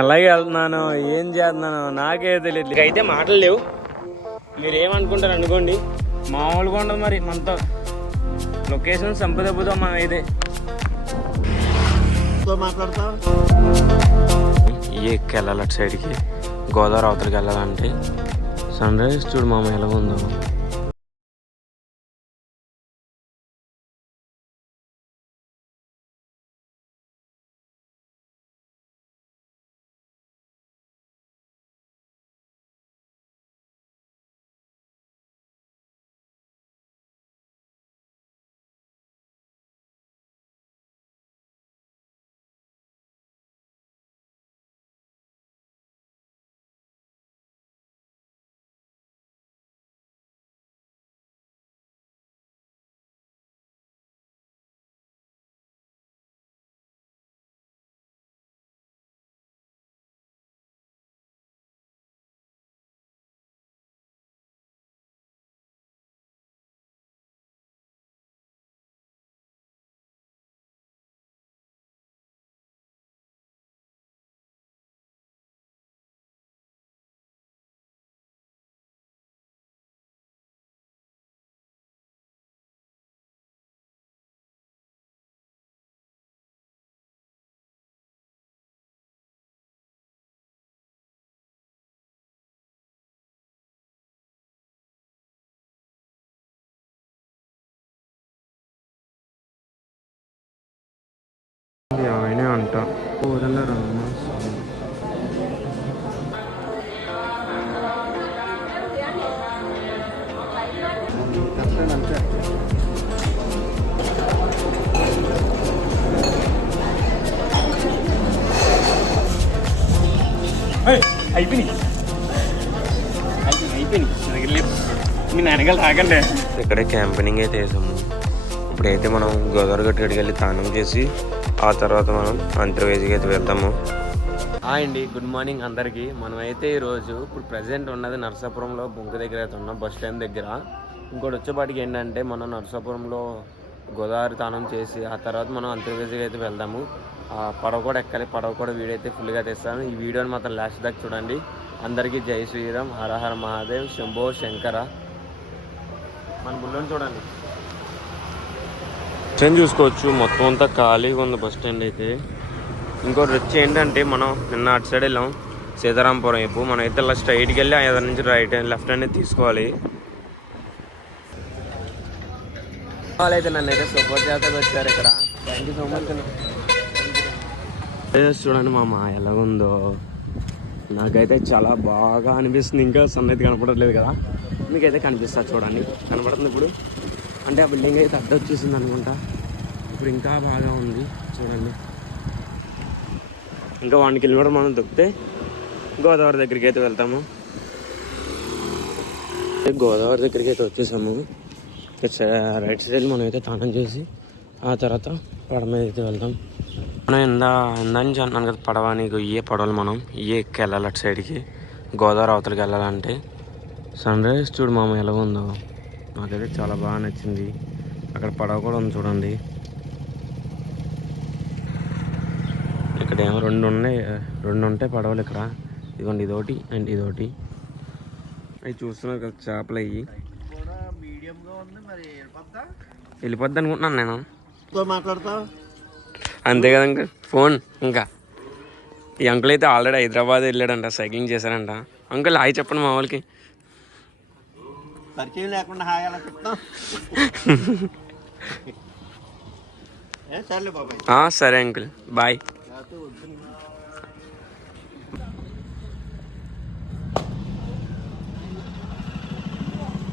ఎలాగే వెళ్తున్నాను, ఏం చేస్తున్నాను నాకే తెలియదు. అయితే మాటలు లేవు, మీరు ఏమనుకుంటారు అనుకోండి. మామూలుగా ఉండదు మరి మనతో. లొకేషన్ సంపదబ్బుతో మనం అయితే మాట్లాడతాం. ఎక్కి వెళ్ళాలి అటు సైడ్కి, గోదావరి అవతలకి వెళ్ళాలంటే. సన్ రైజ్ చూడు మామ ఎలా ఉందో. ఆయనే అంట ఊరల్లో రమ్మ. అయిపోయింది మీ నాన్నగారు రాకండి. ఇక్కడే క్యాంపెనింగ్ అయితే వేసాము. ఇప్పుడైతే మనం గోదావరి గట్టుకి వెళ్ళి స్నానం చేసి ఆ తర్వాత మనం అంతర్వేదికి అయితే వెళ్తాము. అండి, గుడ్ మార్నింగ్ అందరికీ. మనమైతే ఈరోజు ఇప్పుడు ప్రజెంట్ ఉన్నది నరసాపురంలో బొంక దగ్గర అయితే ఉన్నాం, బస్ స్టాండ్ దగ్గర. ఇంకోటి వచ్చేపాటికి ఏంటంటే మనం నరసాపురంలో గోదావరి స్నానం చేసి ఆ తర్వాత మనం అంతర్వేదికి అయితే వెళ్దాము. పడవ కూడా ఎక్కాలి. పడవ కూడా వీడియో అయితే ఫుల్గా తెస్తాను. ఈ వీడియోని మాత్రం లాస్ట్ దాకా చూడండి. అందరికీ జై శ్రీరామ్, హర హర మహాదేవ్, శంభో శంకర. మన బుల్లోని చూడండి, బస్ చూసుకోవచ్చు. మొత్తం అంతా ఖాళీగా ఉంది బస్ స్టాండ్ అయితే. ఇంకోటి వచ్చి ఏంటంటే మనం నిన్న అటు సైడ్ వెళ్ళాం సీతారాంపురం వైపు. మనం అయితే ఇలా స్ట్రైట్కి వెళ్ళి ఎదురు నుంచి రైట్ లెఫ్ట్ అనేది తీసుకోవాలి. వాళ్ళైతే నన్ను అయితే సపోర్ట్ చేస్తాకు వచ్చారు ఇక్కడ. Thank you so much. చూడండి మామ ఎలాగుందో. నాకైతే చాలా బాగా అనిపిస్తుంది. ఇంకా సన్ అయితే కనపడట్లేదు కదా, మీకైతే కనిపిస్తా చూడండి. కనపడుతుంది ఇప్పుడు. అంటే ఆ బిల్డింగ్ అయితే అడ్డు వచ్చేసింది అనుకుంటా. ఇప్పుడు ఇంకా బాగా ఉంది చూడండి. ఇంకా 1 కిలోమీటర్ మనం దొక్కితే గోదావరి దగ్గరికి అయితే వెళ్తాము. గోదావరి దగ్గరికి అయితే వచ్చేసాము. రైట్ సైడ్ మనం అయితే స్నానం చేసి ఆ తర్వాత పడవ మీద అయితే వెళ్తాం. మనం ఇందా నుంచి అన్నాను కదా పడవ అని. ఇయ్యే పడవలు మనం ఎక్కి వెళ్ళాలి అటు సైడ్కి, గోదావరి అవతలకి వెళ్ళాలంటే. సన్ రైజ్ చూడు మామ ఎలా ఉందో. నాకైతే చాలా బాగా నచ్చింది. అక్కడ పడవ కూడా ఉంది చూడండి. ఇక్కడ ఏమో 2 ఉంటాయి పడవలు ఇక్కడ. ఇదిగోండి, ఇదోటి అండ్ ఇదోటి. అవి చూస్తున్నారు కదా చేపలు. అవి వెళ్ళిపోద్ది అనుకుంటున్నాను నేను. మాట్లాడతా అంతే కదా. ఇంకా ఫోన్ ఇంకా ఈ అంకుల్ అయితే ఆల్రెడీ హైదరాబాద్ వెళ్ళాడంట, సైక్లింగ్ చేశారంట. అంకుల్ హాయ్ చెప్పండి మా వాళ్ళకి. పరిచయం లేకుండా హాయ్ అలా చెప్తాం. సరే అంకుల్, బాయ్.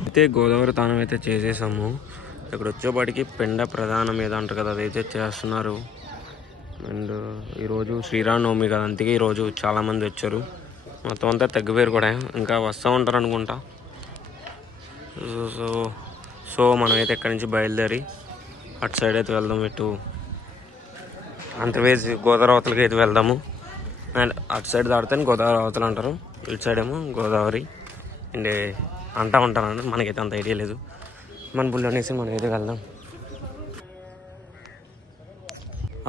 అయితే గోదావరి స్నానం అయితే చేసేసాము. ఇక్కడ వచ్చేపాటికి పిండ ప్రధానం ఏదో అంటారు కదా, అదైతే చేస్తున్నారు. అండ్ ఈరోజు శ్రీరామనవమి కదా, అందుకే ఈరోజు చాలామంది వచ్చారు. మొత్తం అంతా తగ్గిపోయారు కూడా, ఇంకా వస్తూ ఉంటారు అనుకుంటా. సో మనమైతే ఇక్కడి నుంచి బయలుదేరి అటు సైడ్ అయితే వెళ్దాం. ఇటు అంతర్వేది గోదావరి అవతలకి అయితే వెళ్దాము. అండ్ అటు సైడ్ దాడితే గోదావరి అవతల అంటారు, ఇటు సైడ్ ఏమో గోదావరి అండ్ అంటా ఉంటారు. మనకైతే అంత ఐడియా లేదు. మన బుల్ అనేసి మనం అయితే వెళ్దాం.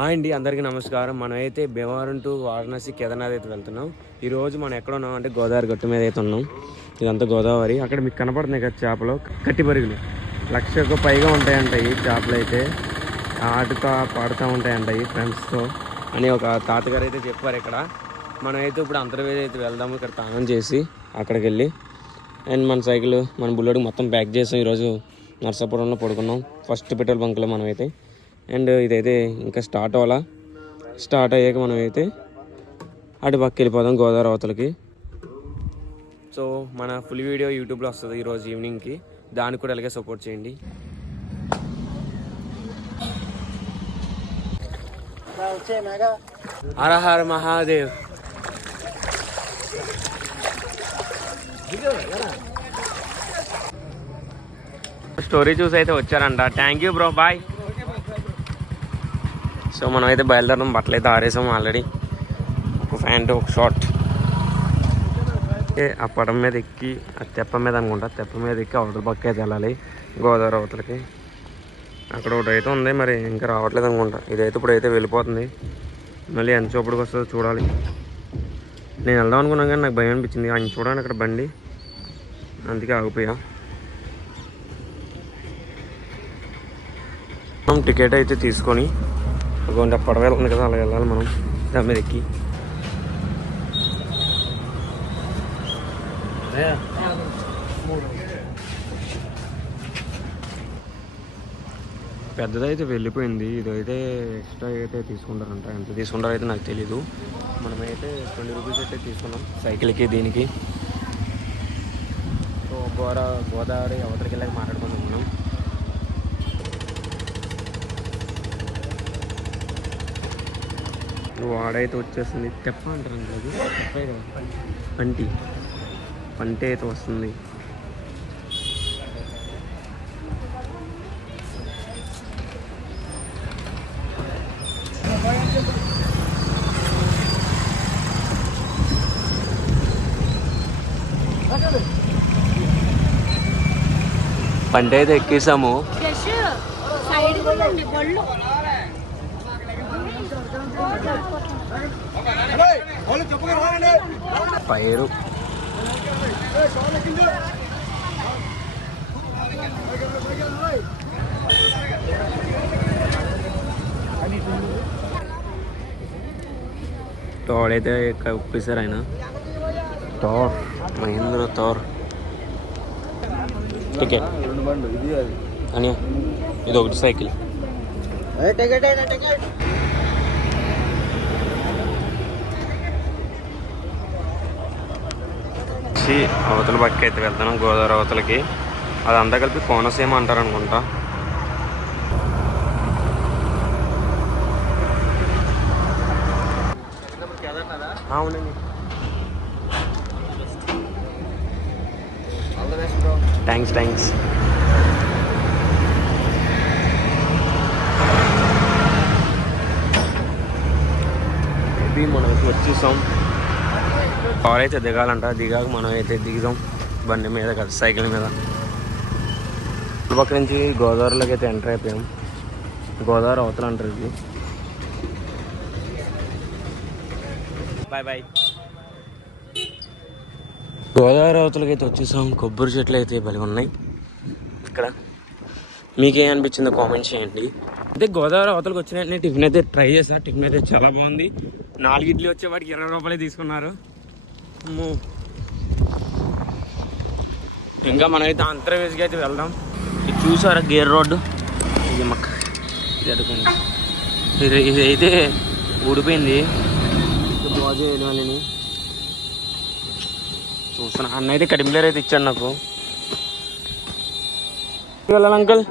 అండి అందరికీ నమస్కారం. మనమైతే భీమవరం టు వారణాసి కేదార్నాథ్ అయితే వెళ్తున్నాం. ఈరోజు మనం ఎక్కడ ఉన్నాం అంటే గోదావరి గట్టు మీద అయితే ఉన్నాం. ఇదంతా గోదావరి. అక్కడ మీకు కనపడుతున్నాయి కదా చేపలు, కట్టి పరుగులు 1,00,000కు పైగా ఉంటాయంట ఈ చేపలు. అయితే ఆడుతా పాడుతూ ఉంటాయంట ఈ ఫ్రెండ్స్తో అని ఒక తాతగారు అయితే చెప్పారు. ఇక్కడ మనమైతే ఇప్పుడు అంతర్వేది అయితే వెళ్దాము. ఇక్కడ తానం చేసి అక్కడికి వెళ్ళి అండ్ మన సైకిల్ మన బుల్లెట్ మొత్తం ప్యాక్ చేసాం. ఈరోజు నర్సాపురంలో పడుకున్నాం ఫస్ట్ పెట్రోల్ బంక్లో మనమైతే. అండ్ ఇదైతే ఇంకా స్టార్ట్ అవ్వాలా. స్టార్ట్ అయ్యాక మనమైతే అటు పక్క వెళ్ళిపోదాం గోదావరి అవతలకి. సో మన ఫుల్ వీడియో యూట్యూబ్లో వస్తుంది ఈరోజు ఈవినింగ్కి. దానికి కూడా అలాగే సపోర్ట్ చేయండి. హర హర మహాదేవ్. స్టోరీ చూసి అయితే వచ్చారంట. Thank you bro, bye. So మనం అయితే బయలుదేరడం. బట్టలు అయితే ఆరేసాం ఆల్రెడీ. ఒక ప్యాంటు ఒక షార్ట్. ఆ పడం మీద ఎక్కి ఆ తెప్ప మీద అనుకుంటా, తెప్ప మీద ఎక్కి అవతల పక్క అయితే వెళ్ళాలి గోదావరి అవతలకి. అక్కడ ఒకటి అయితే ఉంది, మరి ఇంకా రావట్లేదు అనుకుంటా. ఇదైతే ఇప్పుడు అయితే వెళ్ళిపోతుంది. మళ్ళీ ఎంత చూపడికి వస్తుందో చూడాలి. నేను వెళ్దాం అనుకున్నాను కానీ నాకు భయం అనిపించింది. ఆయన చూడండి అక్కడ బండి, అందుకే ఆగిపోయా. మనం టికెట్ అయితే తీసుకొని ఒక పడవ ఉంది కదా, అలా వెళ్ళాలి మనం దాని మీద ఎక్కి. పెద్దదైతే వెళ్ళిపోయింది. ఇదైతే ఎక్స్ట్రా అయితే తీసుకుంటారంట. ఎంత తీసుకుంటారో అయితే నాకు తెలీదు. మనమైతే 20 రూపీస్ అయితే తీసుకున్నాం సైకిల్కి దీనికి. సో గోదావరి అవతలకి వెళ్ళాక మాట్లాడుకుందాం మనం. వాడైతే వచ్చేస్తుంది. తెప్ప అంటారు అది, తెప్ప పంటి పంట అయితే వస్తుంది. పంట అయితే ఎక్కేసాము. పైరు తోడైతే ఉప్పేశారు ఆయన. థార్, మహేంద్ర థార్. టికెట్ అని ఇది ఒకటి సైకిల్. అవతల పక్క అయితే వెళ్తాను గోదావరి అవతలకి. అదంతా కలిపి కోనసీమ అంటారు అనుకుంటా. అవునండి, థ్యాంక్స్. ఇది మనం వచ్చేసాం. కార్ అయితే దిగాలంట. దిగాక మనం అయితే దిగుదాం బండి మీద కదా, సైకిల్ మీద. పక్క నుంచి గోదావరిలోకి అయితే ఎంటర్ అయిపోయాం. గోదావరి అవతల అంటారు ఇది. బాయ్. గోదావరి అవతలకి అయితే వచ్చేసాం. కొబ్బరి చెట్లు అయితే భలే ఉన్నాయి ఇక్కడ. మీకేం అనిపించిందో కామెంట్ చేయండి. అయితే గోదావరి అవతలకి వచ్చిన టిఫిన్ అయితే ట్రై చేసా. టిఫిన్ అయితే చాలా బాగుంది. 4 ఇడ్లీ వచ్చేవాడికి 20 రూపాయలే తీసుకున్నారు. ఇంకా మనమైతే అంతర్వేదికి అయితే వెళ్దాం. ఇది చూసారా గేర్ రోడ్డు, ఇది ఇది అడుగుంది. ఇది అయితే ఊడిపోయింది. బాజీ వెళ్ళాలని చూస్తున్నా. అన్న అయితే కడిమిలేరు అయితే ఇచ్చాడు నాకు. వెళ్ళాలి అంకుల్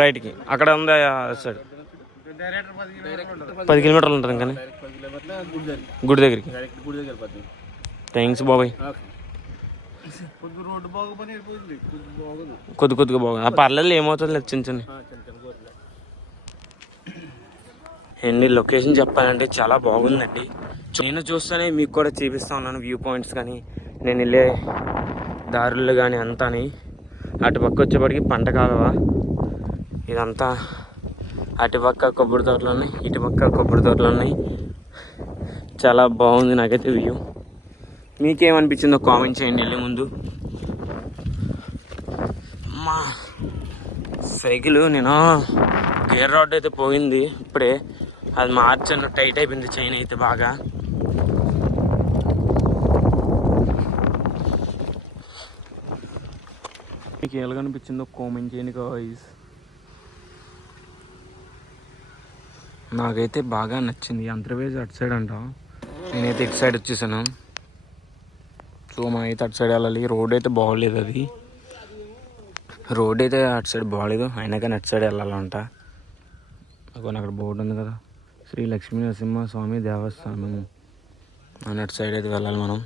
రైట్కి. అక్కడ ఉంది సైడ్ 10 కిలోమీటర్లు ఉంటుంది ఇంకా గుడి దగ్గరికి. థ్యాంక్స్ బాబాయ్. కొద్దిగా బాగుంది. పర్లేదు, ఏమవుతుంది లేదు చిన్న. అండి లొకేషన్ చెప్పాలంటే చాలా బాగుందండి. నేను చూస్తేనే మీకు కూడా చూపిస్తా ఉన్నాను వ్యూ పాయింట్స్ కానీ, నేను వెళ్ళే దారులు కానీ అంతా. అటు పక్క వచ్చేప్పటికి పంట కాలువ. ఇదంతా అటుపక్క కొబ్బరి తోటలు ఉన్నాయి, ఇటుపక్క కొబ్బరి తోటలు ఉన్నాయి. చాలా బాగుంది నాకైతే వ్యూ. మీకేమనిపించిందో కామెంట్ చేయండి వెళ్ళే ముందు. అమ్మా సైకిల్ నేను గేర్ రాడ్ అయితే పోయింది ఇప్పుడే, అది మార్చాను, టైట్ అయిపోయింది చైన్ అయితే బాగా. మీకు ఎలా కనిపించిందో కామెంట్ చేయండి గాయ్స్. నాకైతే బాగా నచ్చింది. ఆంధ్రప్రదేశ్ అటు సైడ్ అంట, నేనైతే ఇటు సైడ్ వచ్చేసాను. సో మనం అయితే అటు సైడ్ వెళ్ళాలి. రోడ్ అయితే బాగోలేదు, అది రోడ్ అయితే అటు సైడ్ బాగోలేదు, అయినా కానీ అటు సైడ్ వెళ్ళాలంట. అక్కడ బోర్డు ఉంది కదా, శ్రీ లక్ష్మీ నరసింహ స్వామి దేవస్థానం అని. అటు సైడ్ అయితే వెళ్ళాలి మనం.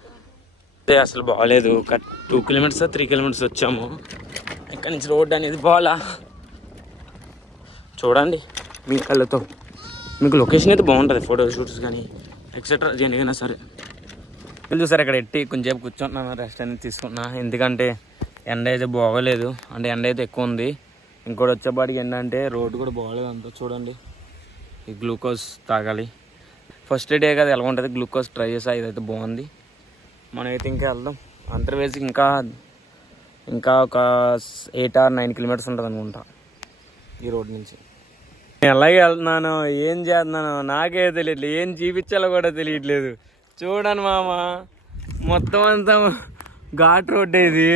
అసలు బాగోలేదు. ఒక 2 కిలోమీటర్స్ 3 కిలోమీటర్స్ వచ్చాము. ఇక్కడ నుంచి రోడ్ అనేది బాగా చూడండి మీ కళ్ళతో. మీకు లొకేషన్ అయితే బాగుంటుంది, ఫోటో షూట్స్ కానీ ఎక్సెట్రా దేనికైనా సరే. చూసారు ఇక్కడ ఎట్టి కొంచెంసేపు కూర్చుంటున్నాను, రెస్ట్ అనేది తీసుకున్నా. ఎందుకంటే ఎండ అయితే బాగోలేదు, అంటే ఎండ అయితే ఎక్కువ ఉంది. ఇంకోటి వచ్చేపాటికి ఏంటంటే రోడ్డు కూడా బాగోలేదు అంతా. చూడండి ఈ గ్లూకోజ్ తాగాలి, ఫస్ట్ డే కదా ఎలా ఉంటుంది, గ్లూకోజ్ ట్రై చేసా, ఇదైతే బాగుంది. మనమైతే ఇంకా వెళ్దాం. అంతర్వేసి ఇంకా ఒక 8 or 9 కిలోమీటర్స్ ఉంటుంది అనుకుంటా ఈ రోడ్ నుంచి. నేను అలాగే వెళ్తున్నాను, ఏం చేస్తున్నాను నాకే తెలియట్లేదు, ఏం చూపించాలో కూడా తెలియట్లేదు. చూడండి మామ, మొత్తం అంతా ఘాట్ రోడ్. ఇది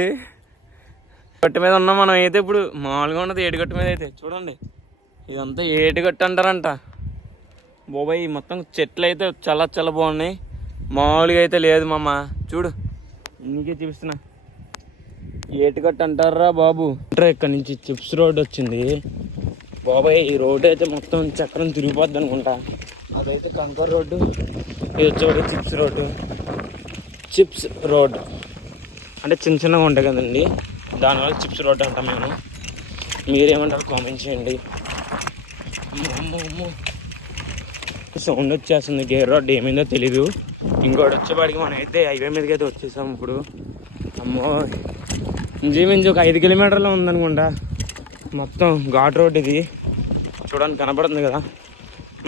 గట్టు మీద ఉన్నాం మనం అయితే. ఇప్పుడు మామూలుగా ఉన్నది ఏటుగట్టు మీద అయితే. చూడండి ఇదంతా ఏటుగట్టు అంటారంట బాబాయ్. మొత్తం చెట్లు అయితే చాలా చాలా బాగున్నాయి, మామూలుగా అయితే లేదు మామ. చూడు నీకే చూపిస్తున్నా, ఏటుగట్టు అంటారా బాబు. ఇక్కడ నుంచి చిప్స్ రోడ్ వచ్చింది బాబాయ్. ఈ రోడ్డు అయితే మొత్తం చక్రం తిరిగిపోద్ది అనుకుంటా. అదైతే కంకర్ రోడ్డు, ఇది వచ్చేవాడు చిప్స్ రోడ్. అంటే చిన్న చిన్నగా ఉంటాయి కదండి, దానివల్ల చిప్స్ రోడ్ అంటాం మేము. మీరేమంటారు కామెంట్ చేయండి. సౌండ్ వచ్చేస్తుంది, గేర్ రోడ్ ఏమైందో తెలీదు. ఇంకోటి వచ్చేపాటికి మనం అయితే హైవే మీదకి అయితే వచ్చేసాము ఇప్పుడు. అమ్మో ఇంచుమించు ఒక 5 కిలోమీటర్లో ఉందనుకుంటా. మొత్తం ఘాట్ రోడ్ ఇది, చూడడానికి కనపడుతుంది కదా.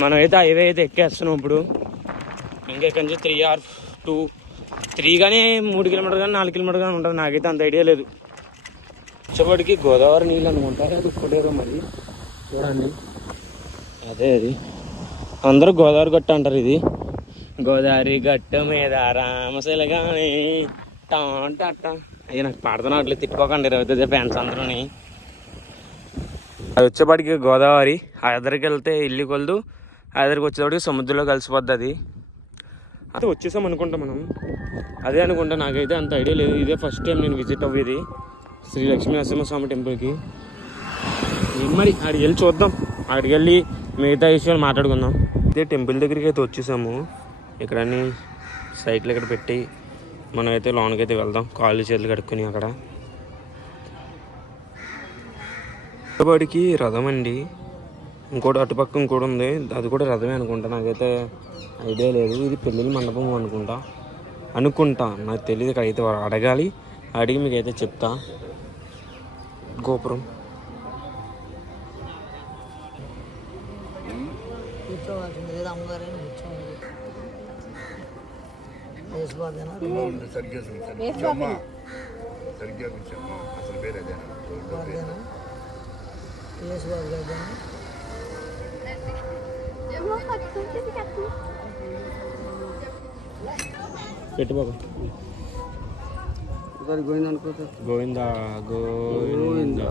మనం అయితే హైవే అయితే ఎక్కేస్తున్నాం ఇప్పుడు. ఇంకా ఇక్కడి నుంచి 3 or 2 కానీ 3 కిలోమీటర్ కానీ 4 కిలోమీటర్ కానీ ఉంటుంది, నాకైతే అంత ఐడియా లేదు. వచ్చేపాటికి గోదావరి నీళ్ళు అనుకుంటా, అది ఇప్పుడేదో మరి. చూడండి అదే అది, అందరూ గోదావరి గట్టు అంటారు. ఇది గోదావరి గట్టు మీద రామశిలగాని టాంట. అయ్యా నాకు పాడుతున్నట్లు తిట్టుకోకండి రవితేజ ఫ్యాన్స్ అందరూని. అది వచ్చేపాటికి గోదావరి, ఆ ఎదరికి వెళ్తే ఇల్లు కొలదు, ఆ ఎదరికి వచ్చేపాటికి సముద్రంలో కలిసిపోద్ది. అది అయితే వచ్చేసాం అనుకుంటా మనం, అదే అనుకుంటా, నాకైతే అంత ఐడియా లేదు. ఇదే ఫస్ట్ టైం నేను విజిట్ అవ్వేది శ్రీ లక్ష్మీ నరసింహస్వామి టెంపుల్కి. మరి అక్కడికి వెళ్ళి చూద్దాం, అక్కడికి వెళ్ళి మిగతా విషయాలు మాట్లాడుకుందాం. ఇదే టెంపుల్ దగ్గరికి అయితే వచ్చేసాము. ఇక్కడ అన్ని సైకిల్ ఇక్కడ పెట్టి మనం అయితే లోన్కి అయితే వెళ్దాం, కాళ్ళు చేతులు కడుక్కొని. అక్కడ వాడికి రథం అండి, ఇంకోటి అటుపక్క ఇంకోటి ఉంది, అది కూడా రథమే అనుకుంటా, నాకైతే ఐడియా లేదు. ఇది పెళ్ళిళ్ళ మండపం అనుకుంటా నాకు తెలియదు. ఇక్కడ అయితే అడగాలి, అడిగి మీకు అయితే చెప్తా. గోపురం పెట్టు బాబు. గోవిందా గోవిందా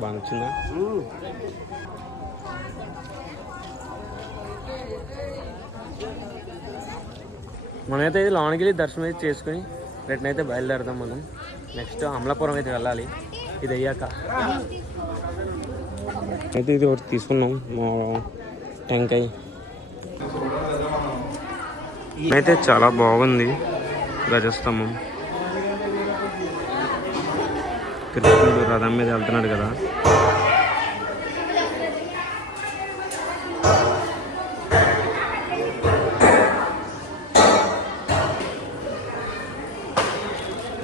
బాగా నచ్చిందా? మనమైతే లోనికి వెళ్ళి దర్శనం అయితే చేసుకుని రిటర్న్ అయితే బయలుదేరదాం. మనం నెక్స్ట్ అమలాపురం అయితే వెళ్ళాలి. ఇది అయ్యాక అయితే ఇది ఒకటి తీసుకున్నాం, మా టెంకాయ అయితే చాలా బాగుంది. గజస్తంభం, కృష్ణుడు రథం మీద వెళ్తున్నాడు కదా.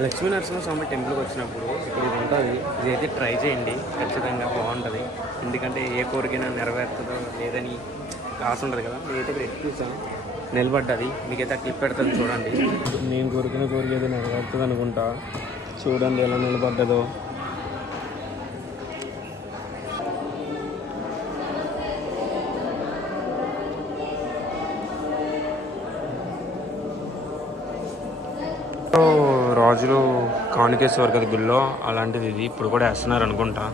లక్ష్మీ నరసింహస్వామి టెంపుల్కి వచ్చినప్పుడు ఇక్కడ ఇది ఉంటుంది. ఇదైతే ట్రై చేయండి, ఖచ్చితంగా బాగుంటుంది. ఎందుకంటే ఏ కోరికైనా నెరవేరుతుందో లేదని ఆశ ఉంటుంది కదా. నేనైతే ఇక్కడ చూసాను, నిలబడ్డది. మీకైతే ఆ క్లిప్ పెడతాను చూడండి. నేను కోరిక అయితే నెరవేరుతుంది అనుకుంటా. చూడండి ఎలా నిలబడ్డదో. రాజులు కానుకేశ్వర్ కదా గుళ్ళో, అలాంటిది ఇది. ఇప్పుడు కూడా వేస్తున్నారు అనుకుంటా.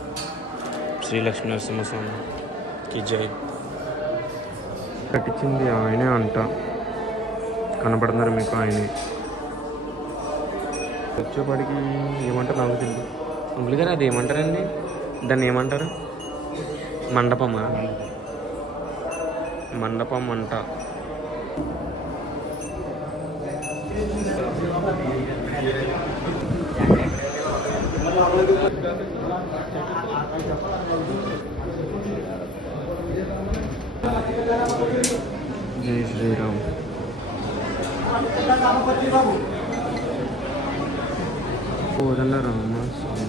శ్రీ లక్ష్మీ నరసింహస్వామికి జై. కట్టించింది ఆయనే అంట, కనపడుతున్నారు మీకు ఆయనే. వచ్చేపాటికి ఏమంటారు నాకు తెలియదు. అంకుల్ గారు అది ఏమంటారండి, దాన్ని ఏమంటారు? మండపమా? మండపం అంట. జై శ్రీరామ్. కోదండ రామ స్వామి.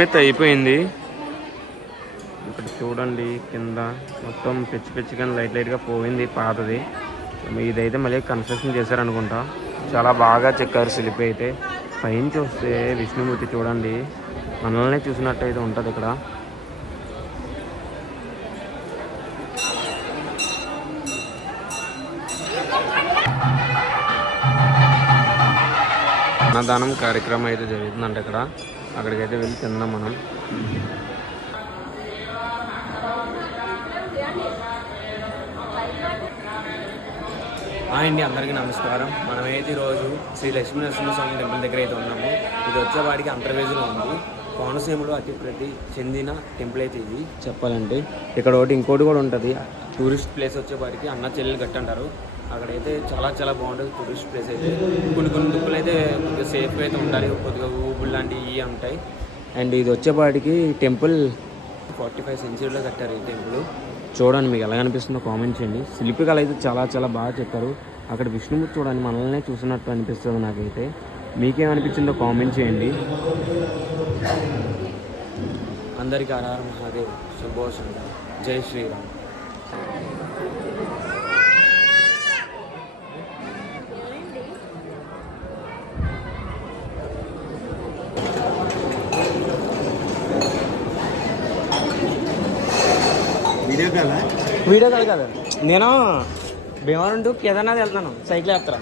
అయితే అయిపోయింది. ఇక్కడ చూడండి కింద మొత్తం పిచ్చిగా లైట్గా పోయింది, పాతది. ఇదైతే మళ్ళీ కన్స్ట్రక్షన్ చేశారనుకుంటా. చాలా బాగా చెక్కారు శిల్పి అయితే. పైన చూస్తే విష్ణుమూర్తి చూడండి, మనల్ని చూసినట్టయితే ఉంటుంది ఇక్కడ. అన్నదానం కార్యక్రమం అయితే జరుగుతుందంట ఇక్కడ. అక్కడికైతే వెళ్ళి తిందాం మనం. అండి, అందరికీ నమస్కారం. మనమైతే ఈరోజు శ్రీ లక్ష్మీ నరసింహస్వామి టెంపుల్ దగ్గర అయితే ఉన్నాము. ఇది వచ్చేవాడికి అంతర్వేదిలో ఉంది. కోనసీమలో అతి ప్రతి చెందిన టెంపుల్ అయితే ఇది చెప్పాలంటే. ఇక్కడ ఇంకోటి కూడా ఉంటుంది, టూరిస్ట్ ప్లేస్ వచ్చేవాడికి అన్న చెల్లెలు గట్టి అంటారు. అక్కడైతే చాలా బాగుంటుంది టూరిస్ట్ ప్లేస్ అయితే. కొన్ని దుక్కులు అయితే కొద్దిగా సేఫ్గా అయితే ఉండాలి, కొద్దిగా ఊబులు లాంటివి ఇవి ఉంటాయి. అండ్ ఇది వచ్చేపాటికి టెంపుల్ 45 సెంచరీలో కట్టారు ఈ టెంపుల్. చూడండి మీకు ఎలా అనిపిస్తుందో కామెంట్ చేయండి. శిల్పికలు అయితే చాలా బాగా చెప్పారు. అక్కడ విష్ణుమూర్తి చూడండి మనల్నే చూసినట్టు అనిపిస్తుంది నాకైతే. మీకేమనిపించిందో కామెంట్ చేయండి. అందరికీ హర హర మహాదేవ్, శుభోషం, జై శ్రీరామ్. వీడియో కాల్ కదా, నేను భీమవరం టు కేదార్నాథ్ వెళ్తాను సైకిల్ యాత్ర.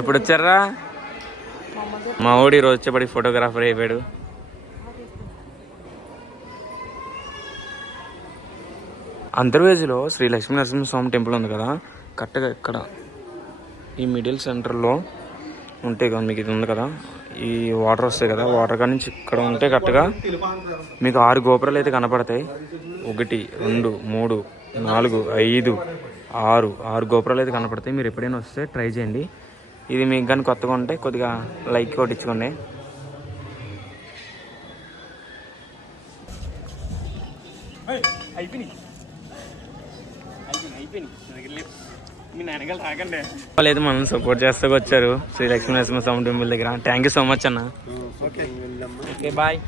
ఎప్పుడు వచ్చారా? మా ఊడి రోజు వచ్చేపడి ఫోటోగ్రాఫర్ అయిపోయాడు. అంతర్వేదిలో శ్రీ లక్ష్మీ నరసింహస్వామి టెంపుల్ ఉంది కదా, కరెక్ట్గా ఇక్కడ ఈ మిడిల్ సెంటర్లో ఉంటే కదా మీకు ఇది ఉంది కదా, ఈ వాటర్ వస్తాయి కదా, వాటర్ కాడ నుంచి ఇక్కడ ఉంటే కరెక్ట్గా మీకు 6 గోపురాలు అయితే కనపడతాయి. 1 2 3 4 5 6 గోపురాలు అయితే కనపడతాయి. మీరు ఎప్పుడైనా వస్తే ట్రై చేయండి. ఇది మీకు కానీ కొత్తగా ఉంటే కొద్దిగా లైక్ కొట్టించుకోండి. లేదు మనల్ని సపోర్ట్ చేస్తూ వచ్చారు శ్రీ లక్ష్మీ నరసింహస్వామి టెంపుల్ దగ్గర. థ్యాంక్ యూ సో మచ్ అన్న. Okay bye.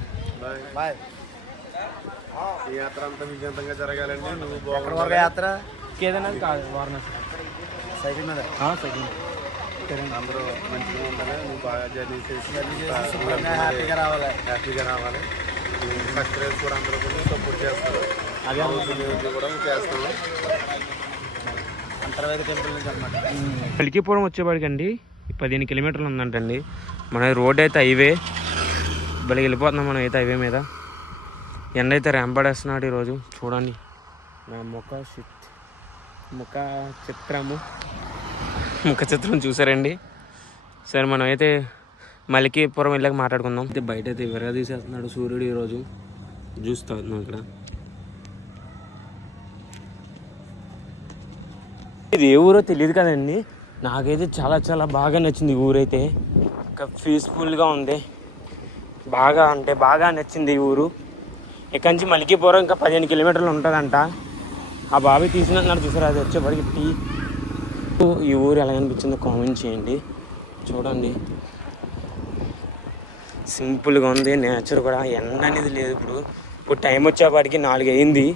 యాత్ర అంతా విజయంతంగా జరగాలండి. యాత్ర కేదార్నాథ్ కాదు, వారణాసి. సైకిల్ మీద. అందరూ మంచిగా ఉండాలి, నువ్వు బాగా జర్నీ చేసి హ్యాపీగా రావాలి. సబ్స్క్రైబ్ కూడా అందరూ కూడా సపోర్ట్ చేస్తారు. అదే కూడా చేస్తాము. అంతర్వేది టెంపుల్ నుంచి అనమాట. పలికిపురం వచ్చేవాడికండి 15 కిలోమీటర్లు ఉందంటండి. మన రోడ్ అయితే హైవే బలి వెళ్ళిపోతున్నాం మనం అయితే హైవే మీద. ఎండ అయితే ర్యాంపడేస్తున్నాడు ఈరోజు. చూడండి నా ముఖ చిత్రం చూసారండి. సరే మనం అయితే మలికీపురం వెళ్ళాక మాట్లాడుకుందాం. అయితే బయట అయితే విరగా తీసేస్తున్నాడు సూర్యుడు ఈరోజు. జ్యూస్ తాగుతున్నాం ఇక్కడ. ఇది ఏ ఊరో తెలియదు కదండి. నాకైతే చాలా చాలా బాగా నచ్చింది ఈ ఊరైతే. ఇంకా పీస్ఫుల్గా ఉంది. బాగా నచ్చింది ఈ ఊరు. ఇక్కడి నుంచి మలికీపురం ఇంకా 15 కిలోమీటర్లు ఉంటుందంట. ఆ బాబాయ్ తీసినట్టున్నారు చూసారు. అది వచ్చేప్పటికి టీ. ఈ ఊరు ఎలా అనిపించిందో కామెంట్ చేయండి. చూడండి సింపుల్గా ఉంది. నేచర్ కూడా ఎండ అనేది లేదు. ఇప్పుడు టైం వచ్చేపాటికి 4 అయింది.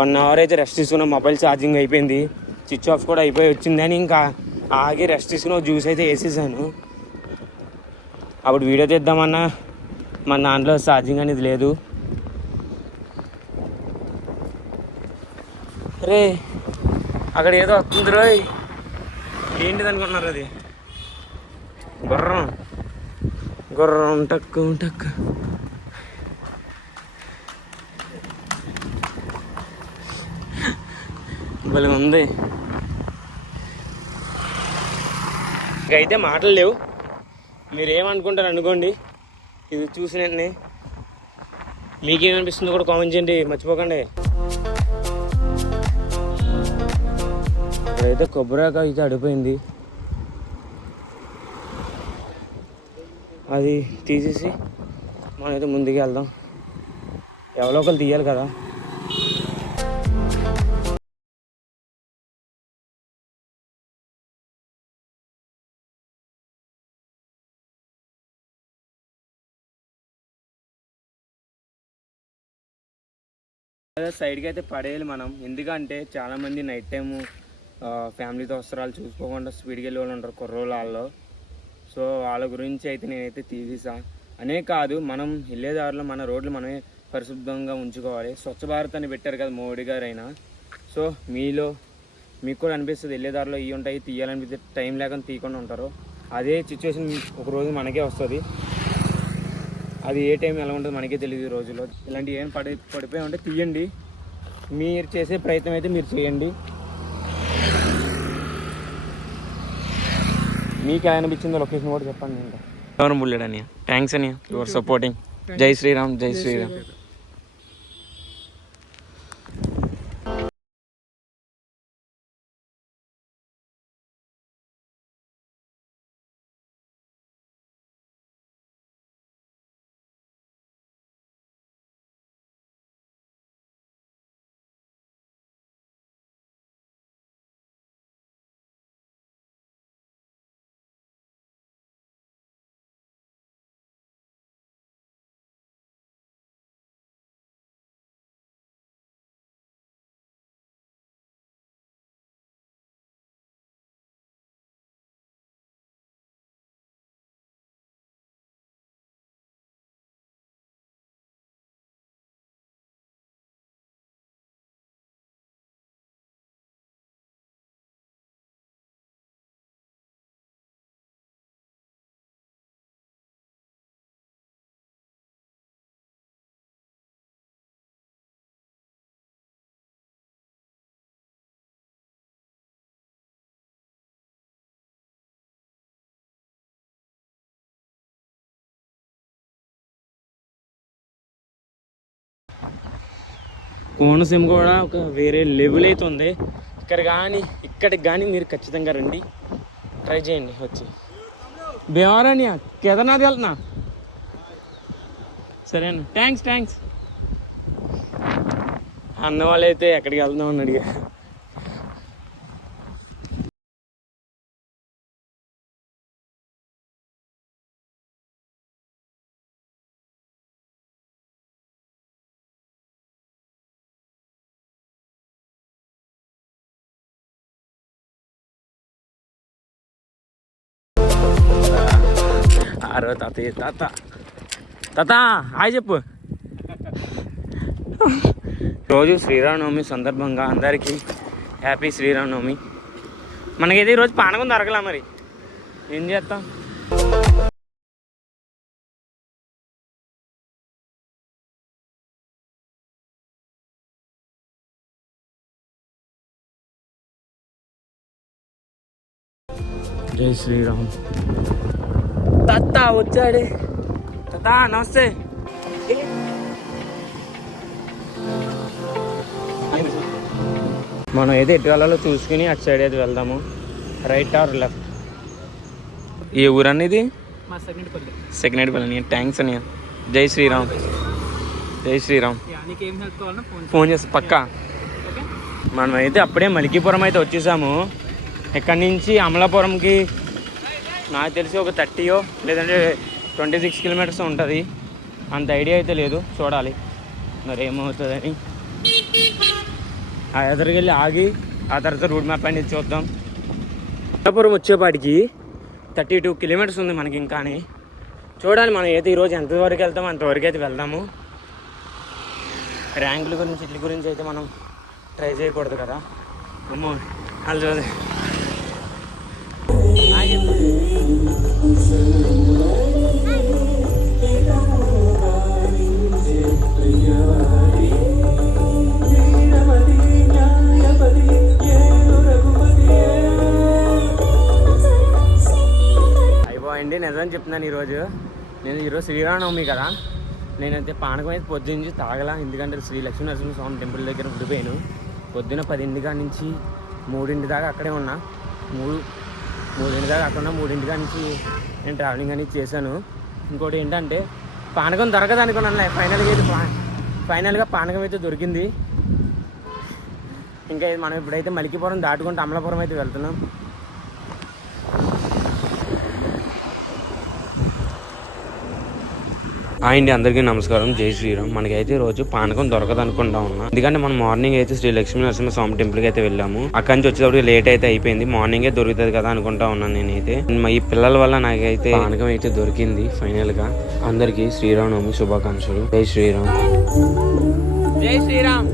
1 అవర్ అయితే రెస్ట్ తీసుకున్న. మొబైల్ ఛార్జింగ్ అయిపోయింది. స్విచ్ ఆఫ్ కూడా అయిపోయి వచ్చింది అని ఇంకా ఆగి రెస్ట్ తీసుకుని జ్యూస్ అయితే వేసేసాను. అప్పుడు వీడియో తీద్దామన్నా మన దాంట్లో ఛార్జింగ్ అనేది లేదు. రే అక్కడ ఏదో వస్తుంది రోయ్. ఏంటిది అనుకుంటున్నారు? అది గుర్రం టక్కు టక్కు. భలే ఉంది. ఇంకైతే మాటలు లేవు. మీరేమనుకుంటారు అనుకోండి. ఇది చూసిన వెంటనే మీకేమనిపిస్తుందో కూడా కామెంట్ చేయండి మర్చిపోకండి. ఇక్కడైతే కొబ్బరికాయ అయితే అడిపోయింది. అది తీసేసి మనమైతే ముందుకు వెళ్దాం. ఎవరో ఒకరు తీయాలి కదా. సైడ్కి అయితే పడేయాలి మనం. ఎందుకంటే చాలామంది నైట్ టైము ఫ్యామిలీతో వస్త్రాలు చూసుకోకుండా స్పీడ్కి వెళ్ళే వాళ్ళు ఉంటారు కుర్రోళ్ళు వాళ్ళు. సో వాళ్ళ గురించి అయితే నేనైతే తీసేసా. అనే కాదు, మనం వెళ్ళే దారిలో మన రోడ్లు మనమే పరిశుభ్రంగా ఉంచుకోవాలి. స్వచ్ఛ భారత్ అని పెట్టారు కదా మోడీ గారు అయినా. సో మీకు కూడా అనిపిస్తుంది వెళ్ళే దారిలో ఇవి ఉంటాయి తీయాలనిపిస్తే టైం లేకుండా తీయకుండా ఉంటారు. అదే సిచ్యువేషన్ ఒకరోజు మనకే వస్తుంది. అది ఏ టైం ఎలా ఉంటుందో మనకే తెలియదు. ఈ రోజుల్లో ఇలాంటివి ఏం పడిపోయి ఉంటే తీయండి. మీరు చేసే ప్రయత్నం అయితే మీరు చేయండి. మీకు ఎలా అనిపించిందో లొకేషన్ కూడా చెప్పండి. ఇంకా ఎవరు బుల్లెడ్ అని థ్యాంక్స్ అని యువర్ సపోర్టింగ్. జై శ్రీరామ్, జై శ్రీరామ్. కోనసీమ కూడా ఒక వేరే లెవెల్ అయితే ఉంది. ఇక్కడికి కానీ మీరు ఖచ్చితంగా రండి, ట్రై చేయండి వచ్చి. భీమవరానియా కేదార్నాథ్ వెళ్తున్నా. సరే అన్న, థ్యాంక్స్. అన్న వాళ్ళు అయితే ఎక్కడికి వెళ్తున్నాం అని అడిగా. అరవ తాతయ్య తాత తాత హాయ్ చెప్పు. రోజు శ్రీరామనవమి సందర్భంగా అందరికీ హ్యాపీ శ్రీరామనవమి. మనకైతే ఈరోజు పానకం దొరకలా, మరి ఏం చేస్తాం. జై శ్రీరామ్. తాత వచ్చాడే. తాత నమస్తే. మనం ఏదో ఎటు వెళ్ళాలో చూసుకుని అటు సైడ్ అయితే వెళ్దాము. Right are left? ఏ ఊరు అనేది? సెకండ్పల్లి. థ్యాంక్స్ అన్నయ్య. జై శ్రీరామ్. జై శ్రీరామ్. ఫోన్ చేస్తా పక్కా. మనం అయితే అప్పుడే మలికీపురం అయితే వచ్చేసాము. ఇక్కడి నుంచి అమలాపురంకి నాకు తెలిసి ఒక 30 లేదంటే 26 కిలోమీటర్స్ ఉంటుంది. అంత ఐడియా అయితే లేదు, చూడాలి మరి ఏమవుతుందని. ఆ ఎదురుకి వెళ్ళి ఆగి ఆ తర్వాత రూట్ మ్యాప్ అనేది చూద్దాం. అమలాపురం వచ్చేపాటికి 32 కిలోమీటర్స్ ఉంది మనకి ఇంకా. చూడాలి మనం అయితే ఈరోజు ఎంతవరకు వెళ్తామో అంతవరకు అయితే వెళ్దాము. ర్యాంకుల గురించి ఇట్ల గురించి అయితే మనం ట్రై చేయకూడదు కదా. అమ్మో వాళ్ళు చూడ. అయిపోయింది. నిజం చెప్తున్నాను, ఈరోజు శ్రీరామనవమి కదా. నేనైతే పానకం అయితే పొద్దున్నీ తాగలా. ఎందుకంటే శ్రీ లక్ష్మీ నరసింహస్వామి టెంపుల్ దగ్గర ఉండిపోయాను. పొద్దున 10 నుంచి 3 దాకా అక్కడే ఉన్నా. 3 దాకా అక్కడ ఉన్నా. 3 నుంచి నేను ట్రావెలింగ్ అనేది చేశాను. ఇంకోటి ఏంటంటే పానకం దొరకదు అనుకున్నాను. ఫైనల్గా పానకం అయితే దొరికింది. ఇంకా మనం ఇప్పుడైతే మలికీపురం దాటుకుంటూ అమలాపురం అయితే వెళ్తున్నాం. అండి అందరికీ నమస్కారం. జై శ్రీరామ్. మనకైతే రోజు పానకం దొరకదు అనుకుంటా ఉన్నా. ఎందుకంటే మనం మార్నింగ్ అయితే శ్రీ లక్ష్మీ నరసింహస్వామి టెంపుల్కి అయితే వెళ్ళాము. అక్కడి నుంచి వచ్చేటప్పుడు లేట్ అయితే అయిపోయింది. మార్నింగే దొరుకుతుంది కదా అనుకుంటా ఉన్నాను నేనైతే. ఈ పిల్లల వల్ల నాకైతే పానకం అయితే దొరికింది ఫైనల్ గా. అందరికీ శ్రీరామనవమి శుభాకాంక్షలు. జై శ్రీరామ్. జై శ్రీరామ్.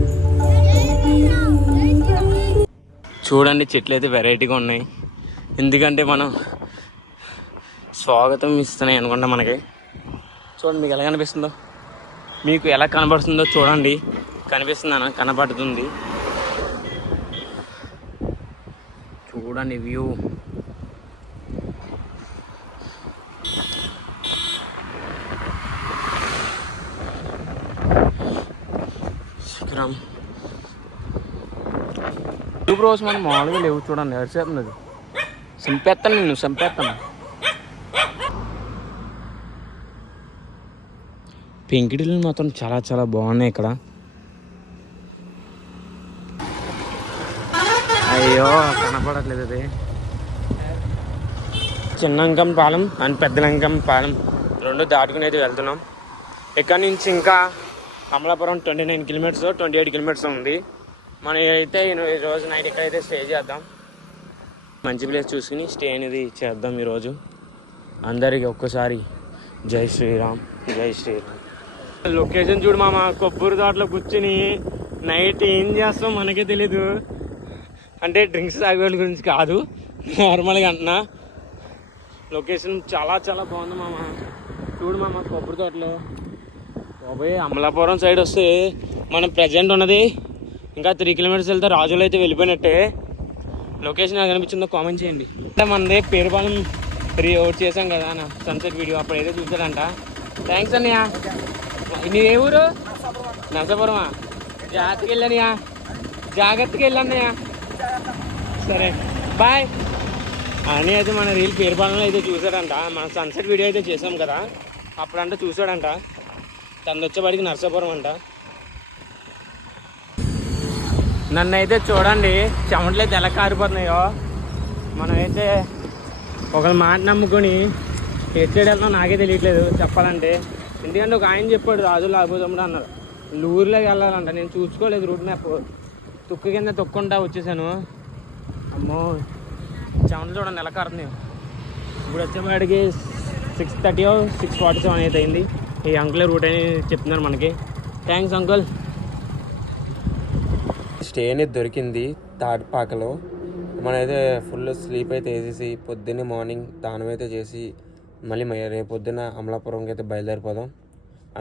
చూడండి చెట్లు అయితే వెరైటీగా ఉన్నాయి. ఎందుకంటే మనం స్వాగతం ఇస్తున్నాయి అనుకుంటా మనకి. చూడండి మీకు ఎలా కనిపిస్తుందో, మీకు ఎలా కనబడుతుందో చూడండి. కనిపిస్తుందా? కనబడుతుంది. చూడండి వ్యూ. శిఖరం రోజు మనం మామూలుగా లేవు. చూడండి ఎడిసేస్తుంది అది. చంపేస్తాను నిన్ను, చంపేస్తాను. పెంకిటిల్లు మాత్రం చాలా చాలా బాగున్నాయి ఇక్కడ. అయ్యో కనపడట్లేదు. అది చిన్నంకం పాలెం అండ్ పెద్దలంకం పాలెం 2 దాటుకుని అయితే వెళ్తున్నాం. ఇక్కడ నుంచి ఇంకా అమలాపురం 29 కిలోమీటర్స్ 28 కిలోమీటర్స్ ఉంది. మనం అయితే ఈరోజు నైట్ ఇక్కడైతే స్టే చేద్దాం. మంచి ప్లేస్ చూసుకుని స్టే అనేది చేద్దాం ఈరోజు. అందరికీ ఒక్కసారి జై శ్రీరామ్. జై శ్రీరామ్. లొకేషన్ చూడు మామ. కొబ్బరి తోటలో కూర్చుని నైట్ ఏం చేస్తాం మనకే తెలీదు. అంటే డ్రింక్స్ తాగేవాళ్ళ గురించి కాదు, నార్మల్గా అంటున్నా. లొకేషన్ చాలా చాలా బాగుంది మామ. చూడు మామ కొబ్బరి తోటలో. బాబాయ్ అమలాపురం సైడ్ వస్తే మనం ప్రజెంట్ ఉన్నది ఇంకా 3 కిలోమీటర్స్ వెళ్తే రాజులు అయితే వెళ్ళిపోయినట్టే. లొకేషన్ నాకు అనిపించిందో కామెంట్ చేయండి. అంటే మనది పేరుపాలెం అవుట్ చేసాం కదా అన్న సన్సెట్ వీడియో, అప్పుడైతే చూసాడంట. థ్యాంక్స్ అన్నయ్య. నీ ఏ ఊరు? నరసాపురమా? జాగ్రత్తగా వెళ్ళానయ్యా, జాగ్రత్తగా వెళ్ళానయ్యా. సరే బాయ్ అని. అయితే మన రీల్ పేరుపాలెంలో అయితే చూసాడంట. మన సన్సెట్ వీడియో అయితే చేసాం కదా, అప్పుడంటే చూసాడంట. తను వచ్చేవాడికి నరసాపురం అంట. నన్ను అయితే చూడండి చెమటలు అయితే ఎలా కారిపోతున్నాయో. మనమైతే ఒకళ్ళ మాట నమ్ముకొని ఎట్లా వెళ్తాం నాకే తెలియట్లేదు చెప్పాలంటే. ఎందుకంటే ఒక ఆయన చెప్పాడు రాజు లాభోదమ్ముడు అన్నారు. ఊర్లోకి వెళ్ళాలంట. నేను చూసుకోలేదు రూట్ మ్యాప్. తుక్కు కింద తొక్కుంటా వచ్చేసాను. అమ్మో చెమటలు చూడండి ఎలా కారుతున్నాయి. ఇప్పుడు వచ్చేవాడికి 6:30 6:47 అయితే అయింది. ఈ అంకులే రూట్ అని చెప్తున్నారు మనకి. Thanks uncle. స్టే అనేది దొరికింది తాటిపాకలో. మనమైతే ఫుల్ స్లీప్ అయితే వేసేసి పొద్దున్నే మార్నింగ్ దానం అయితే చేసి మళ్ళీ రేపు పొద్దున్న అమలాపురంకి అయితే బయలుదేరిపోదాం.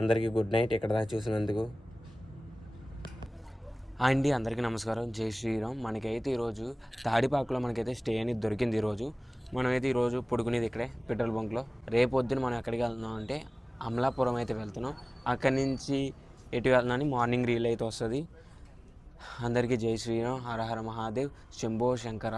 అందరికీ గుడ్ నైట్ ఇక్కడ దాకా చూసినందుకు. అండి అందరికీ నమస్కారం, జై శ్రీరామ్. మనకైతే ఈరోజు తాడిపాకలో మనకైతే స్టే అనేది దొరికింది. ఈరోజు మనమైతే ఈరోజు పడుకునేది ఇక్కడే పెట్రోల్ బంక్లో. రేపు పొద్దున మనం ఎక్కడికి వెళ్తున్నాం అంటే అమలాపురం అయితే వెళ్తున్నాం. అక్కడి నుంచి ఎటు వెళ్తున్నామని మార్నింగ్ రీల్ అయితే వస్తుంది. అందరికీ జై శ్రీరామ్, హర హర మహాదేవ్, శంభో శంకర.